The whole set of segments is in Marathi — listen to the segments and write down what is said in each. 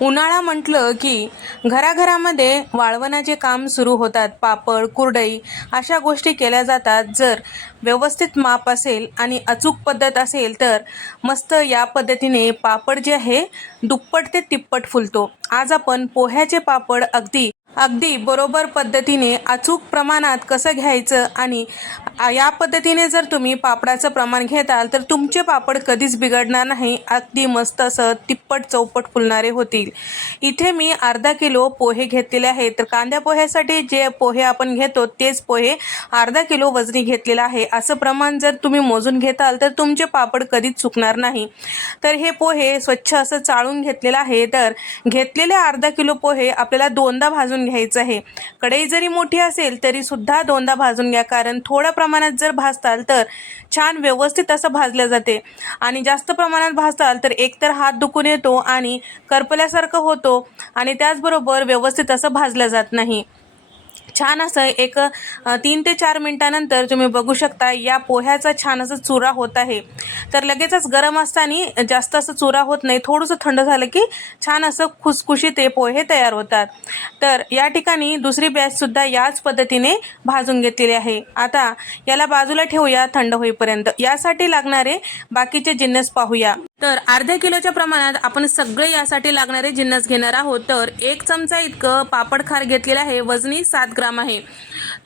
उन्हाळा म्हटलं की घराघरामध्ये वाळवणाचे काम सुरू होतात. पापड, कुरडई अशा गोष्टी केल्या जातात. जर व्यवस्थित माप असेल आणि अचूक पद्धत असेल तर मस्त या पद्धतीने पापड जे आहे दुप्पट ते तिप्पट फुलतो. आज आपण पोह्याचे पापड अगदी अगदी बरोबर पद्धतीने अचूक प्रमाणात कसं घ्यायचं आणि या पद्धतीने जर तुम्ही पापडाचं प्रमाण घेताल तर तुमचे पापड कधीच बिघडणार नाही. अगदी मस्त असं तिप्पट चौपट फुलणारे होतील. इथे मी अर्धा किलो पोहे घेतलेले आहेत. तर कांद्या पोह्यासाठी जे पोहे आपण घेतो तेच पोहे अर्धा किलो वजनी घेतलेला आहे. असं प्रमाण जर तुम्ही मोजून घेताल तर तुमचे पापड कधीच चुकणार नाही. तर हे पोहे स्वच्छ असं चाळून घेतलेलं आहे. तर घेतलेले अर्धा किलो पोहे आपल्याला दोनदा भाजून घ्यायचं आहे. कढई जरी मोठी असेल तरी सुद्धा दोनदा भाजून घ्या, कारण थोड्या प्रमाणात जर भाजताल तर छान व्यवस्थित असं भाजले जाते आणि जास्त प्रमाणात भाजताल तर एकतर हात दुखून येतो आणि करपल्यासारखं होतो आणि त्याचबरोबर व्यवस्थित असं भाजलं जात नाही. छान असं एक 3 ते 4 मिनिटानंतर तुम्ही बघू शकता या पोह्याचा छान असं चुरा होत आहे. तर लगेचच गरम असताना जास्त असं चुरा होत नाही. थोडंसं थंड झालं की छान असं खुसखुशीत ते पोहे तयार होतात. तर या ठिकाणी दुसरी बॅचसुद्धा याच पद्धतीने भाजून घेतलेली आहे. आता याला बाजूला ठेवूया थंड होईपर्यंत. यासाठी लागणारे बाकीचे जिन्नस पाहूया. तर अर्ध्या किलोच्या प्रमाणात आपण सगळे यासाठी लागणारे जिन्नस घेणार आहोत. तर 1 चमचा इतकं पापड खार घेतलेलं आहे. वजनी 7 ग्राम आहे.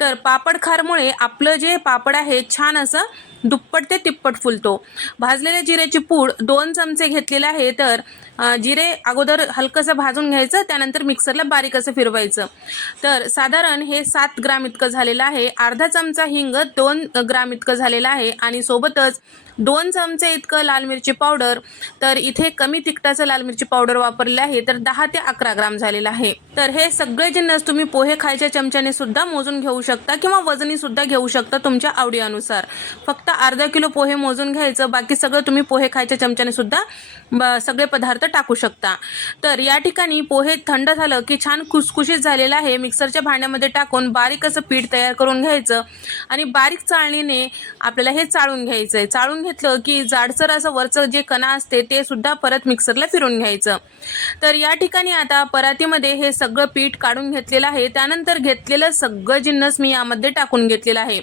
तर पापड खारमुळे आपलं जे पापड आहे छान असं दुप्पट ते तिप्पट फुलतो. भाजलेल्या जिऱ्याची पूड 2 चमचे घेतलेले आहे. तर जिरे अगोदर हलकंसं भाजून घ्यायचं, त्यानंतर मिक्सरला बारीक असं फिरवायचं. तर साधारण हे 7 ग्राम इतकं झालेलं आहे. अर्धा चमचा हिंग 2 ग्राम इतकं झालेलं आहे आणि सोबतच 2 चमचे इतकं लाल मिरची पावडर. तर इथे कमी तिखटाचं लाल मिरची पावडर वापरले आहे. तर 10 ते 11 ग्राम झालेलं आहे. तर हे सगळे जिन्नस तुम्ही पोहे खायच्या चमच्याने सुद्धा मोजून घेऊ शकता किंवा वजनी सुद्धा घेऊ शकता तुमच्या आवडीनुसार. फक्त अर्धा किलो पोहे मोजून घ्यायचं, बाकी सगळं तुम्ही पोहे खायच्या चमच्याने सुद्धा सगळे पदार्थ टाकू शकता. तर या ठिकाणी पोहे थंड झालं की छान खुसखुशीत झालेलं आहे. मिक्सरच्या भांड्यामध्ये टाकून बारीक असं पीठ तयार करून घ्यायचं आणि बारीक चाळणीने आपल्याला हे चाळून घ्यायचं आहे. चाळून घेतलं की जाडसर असं वरचं जे कणा असते ते सुद्धा परत मिक्सरला फिरून घ्यायचं. तर या ठिकाणी आता परातीमध्ये हे सगळं पीठ काढून घेतलेलं आहे. त्यानंतर घेतलेलं सगळं जिन्नस मी यामध्ये टाकून घेतलेलं आहे.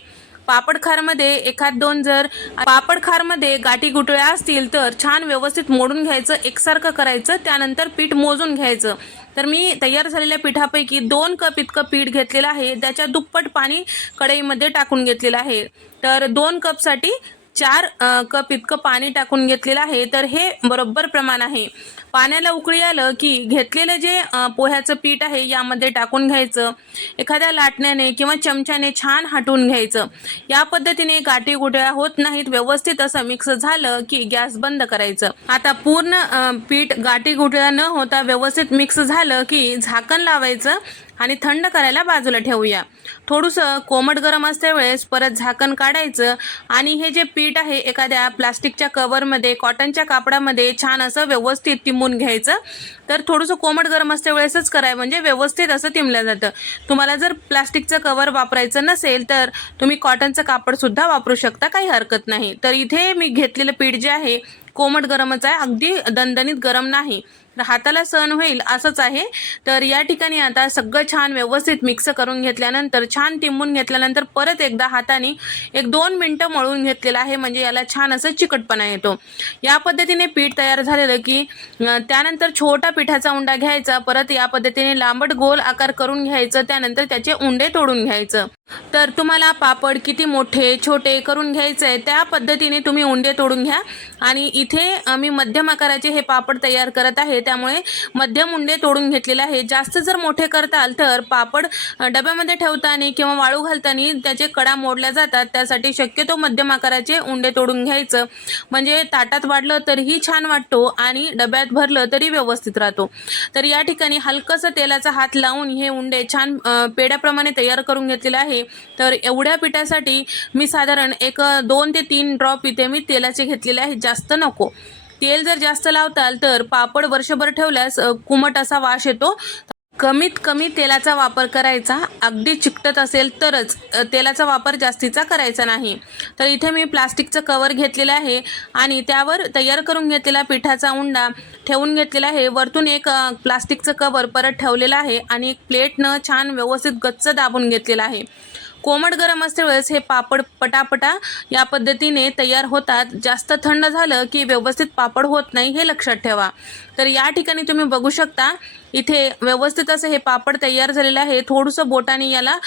पापड खारमध्ये एखाद 2 जर पापड खारमध्ये गाठी गुटळ्या असतील तर छान व्यवस्थित मोडून घ्यायचं, एकसारखं करायचं, त्यानंतर पीठ मोजून घ्यायचं. तर मी तयार झालेल्या पिठापैकी 2 कप इतकं पीठ घेतलेलं आहे. त्याच्या दुप्पट पाणी कढईमध्ये टाकून घेतलेलं आहे. तर 2 कपसाठी 4 कप इतकं पाणी टाकून घेतलेलं आहे. तर हे बरोबर प्रमाण आहे. पाण्याला उकळी आलं की घेतलेलं जे पोह्याचं पीठ आहे यामध्ये टाकून घ्यायचं. एखाद्या लाटण्याने किंवा चमच्याने छान हटवून घ्यायचं. या पद्धतीने गाठी गुठळ्या होत नाहीत. व्यवस्थित असं मिक्स झालं की गॅस बंद करायचं. आता पूर्ण पीठ गाठी गुठळ्या न होता व्यवस्थित मिक्स झालं की झाकण लावायचं आणि थंड करायला बाजूला ठेवूया. थोडंसं कोमट गरम असते वेळेस परत झाकण काढायचं आणि हे जे पीठ आहे एखाद्या प्लास्टिकच्या कव्हरमध्ये, कॉटनच्या कापडामध्ये छान असं व्यवस्थित तिंबून घ्यायचं. तर थोडंसं कोमट गरम असते वेळेसच कराय, म्हणजे व्यवस्थित असं तिंबलं जातं. तुम्हाला जर प्लास्टिकचं कव्हर वापरायचं नसेल तर तुम्ही कॉटनचं कापड सुद्धा वापरू शकता, काही हरकत नाही. तर इथे मी घेतलेलं पीठ जे आहे कोमट गरमच आहे, अगदी दणदणीत गरम नाही. हाताला सहन होईल असंच आहे. तर या ठिकाणी आता सगळं छान व्यवस्थित मिक्स करून घेतल्यानंतर, छान तिंबून घेतल्यानंतर परत एकदा हाताने 1-2 मिनटं मळून घेतलेलं आहे, म्हणजे याला छान असं चिकटपणा येतो. या पद्धतीने पीठ तयार झालेलं की त्यानंतर छोटा पिठाचा उंडा घ्यायचा. परत या पद्धतीने लांबट गोल आकार करून घ्यायचं. त्यानंतर त्याचे उंडे तोडून घ्यायचं. तर तुम्हाला पापड किती मोठे छोटे करून घ्यायचे आहे त्या पद्धतीने तुम्ही उंडे तोडून घ्या. आणि इथे मी मध्यम आकाराचे हे पापड तयार करत आहे, त्यामुळे मध्यम उंडे तोडून घेतलेले आहे. जास्त जर मोठे करताल तर पापड डब्यामध्ये ठेवताना किंवा वाळू घालताना त्याचे कडा मोडल्या जातात. त्यासाठी शक्यतो मध्यम आकाराचे उंडे तोडून घ्यायचं, म्हणजे ताटात वाढलं तरीही छान वाटतो आणि डब्यात भरलं तरी व्यवस्थित राहतो. तर या ठिकाणी हलकंसं तेलाचा हात लावून हे उंडे छान पेड्याप्रमाणे तयार करून घेतलेले आहे. तर एवढ्या पिठासाठी मी साधारण 2 ते 3 ड्रॉप इथे मी तेलाचे घेतलेले आहे, जास्त नको. तेल जर जास्त लावताल तर पापड वर्षभर ठेवल्यास कुमट असा वास येतो. कमीत कमी तेलाचा वापर करायचा, अगदी चिकटत असेल तरच तेलाचा वापर जास्तीचा करायचा नाही. तर इथे मी प्लास्टिकचं कवर घेतलेलं आहे आणि त्यावर तयार करून घेतलेला पिठाचा उंडा ठेवून घेतलेला आहे. वरतून एक प्लास्टिकचं कवर परत ठेवलेलं आहे आणि एक प्लेटनं छान व्यवस्थित गच्च दाबून घेतलेलं आहे. कोमट गरम असते वेळेस हे पापड पटापटा या पद्धतीने तयार होतात. जास्त थंड झालं की व्यवस्थित पापड होत नाही, हे लक्षात ठेवा. तर या ठिकाणी तुम्ही बघू शकता इथे व्यवस्थित असं हे पापड तयार झालेलं आहे. थोडंसं बोटाने याला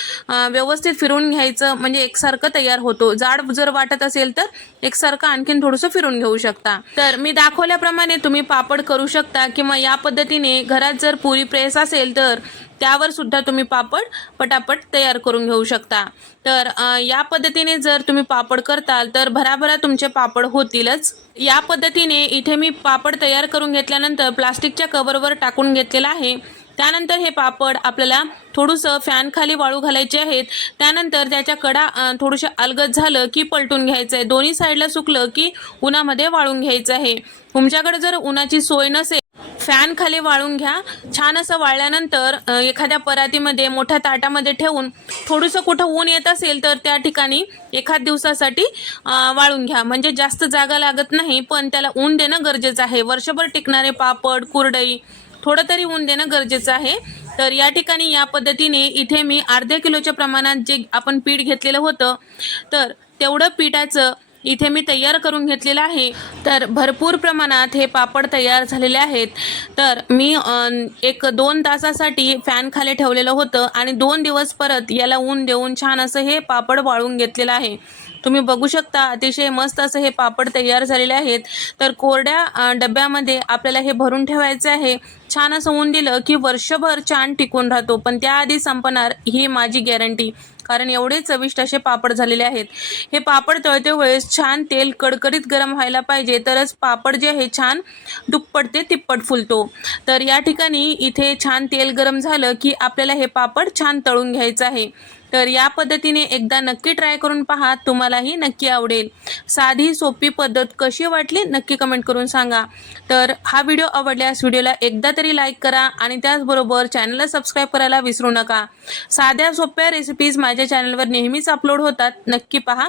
व्यवस्थित फिरवून घ्यायचं, म्हणजे एकसारखं तयार होतो. जाड जर वाटत असेल तर एकसारखं आणखीन थोडंसं फिरून घेऊ शकता. तर मी दाखवल्याप्रमाणे तुम्ही पापड करू शकता किंवा या पद्धतीने घरात जर पुरी प्रेस असेल तर त्यावर सुद्धा तुम्ही पापड पटापट तयार करून घेऊ शकता. तर या पद्धतीने जर तुम्ही पापड करताल तर भराभरा तुमचे पापड होतीलच. या पद्धतीने इथे मी पापड तयार करून घेतल्यानंतर प्लास्टिकच्या कव्हरवर टाकून घेतलेला आहे. त्यानंतर हे पापड आपल्याला थोडंसं फॅन खाली वाळू घालायचे आहेत. त्यानंतर त्याच्या कडा थोडंसं अलगद झालं की पलटून घ्यायचं आहे. दोन्ही साईडला सुकलं की उन्हामध्ये वाळून घ्यायचं आहे. तुमच्याकडे जर उन्हाची सोय नसेल, फॅन खाली वाळून घ्या. छान असं वाळल्यानंतर एखाद्या परातीमध्ये मोठ्या ताटामध्ये ठेवून थोडंसं कुठं ऊन येत असेल तर त्या ठिकाणी एखाद दिवसासाठी वाळून घ्या. म्हणजे जास्त जागा लागत नाही, पण त्याला ऊन देणं गरजेचं आहे. वर्षभर टिकणारे पापड, कुरडई थोडं तरी ऊन देणं गरजेचं आहे. तर या ठिकाणी या पद्धतीने इथे मी अर्ध्या किलोच्या प्रमाणात जे आपण पीठ घेतलेलं होतं तर तेवढं पिठाचं इथे मी तयार करून घेतलेलं आहे. तर भरपूर प्रमाणात हे पापड तयार झालेले आहेत. तर मी 1-2 तासासाठी फॅन खाली ठेवलेलं होतं आणि 2 दिवस परत याला ऊन देऊन छान असं हे पापड वाळून घेतलेलं आहे. तुम्ही बघू शकता अतिशय मस्त असं हे पापड तयार झालेले आहेत. तर कोरड्या डब्यामध्ये आपल्याला हे भरून ठेवायचे आहे. छान असं ऊन दिलं की वर्षभर छान टिकून राहतो, पण त्याआधी संपणार ही माझी गॅरंटी, कारण एवढे चविष्ट असे पापड झालेले आहेत. हे पापड तळते वेळेस छान तेल कडकडीत गरम व्हायला पाहिजे, तरच पापड जे आहे छान दुप्पट ते तिप्पट फुलतो. तर या ठिकाणी इथे छान तेल गरम झालं की आपल्याला हे पापड छान तळून घ्यायचं आहे. तर या पद्धतीने एकदा नक्की ट्राय करून पहा, तुम्हालाही नक्की आवडेल. साधी सोपी पद्धत कशी वाटली नक्की कमेंट करून सांगा. तर हा व्हिडिओ आवडल्यास व्हिडिओला एकदा तरी लाईक करा आणि त्याचबरोबर चॅनलला सबस्क्राईब करायला विसरू नका. साध्या सोप्या रेसिपीज माझ्या चॅनलवर नेहमीच अपलोड होतात, नक्की पहा.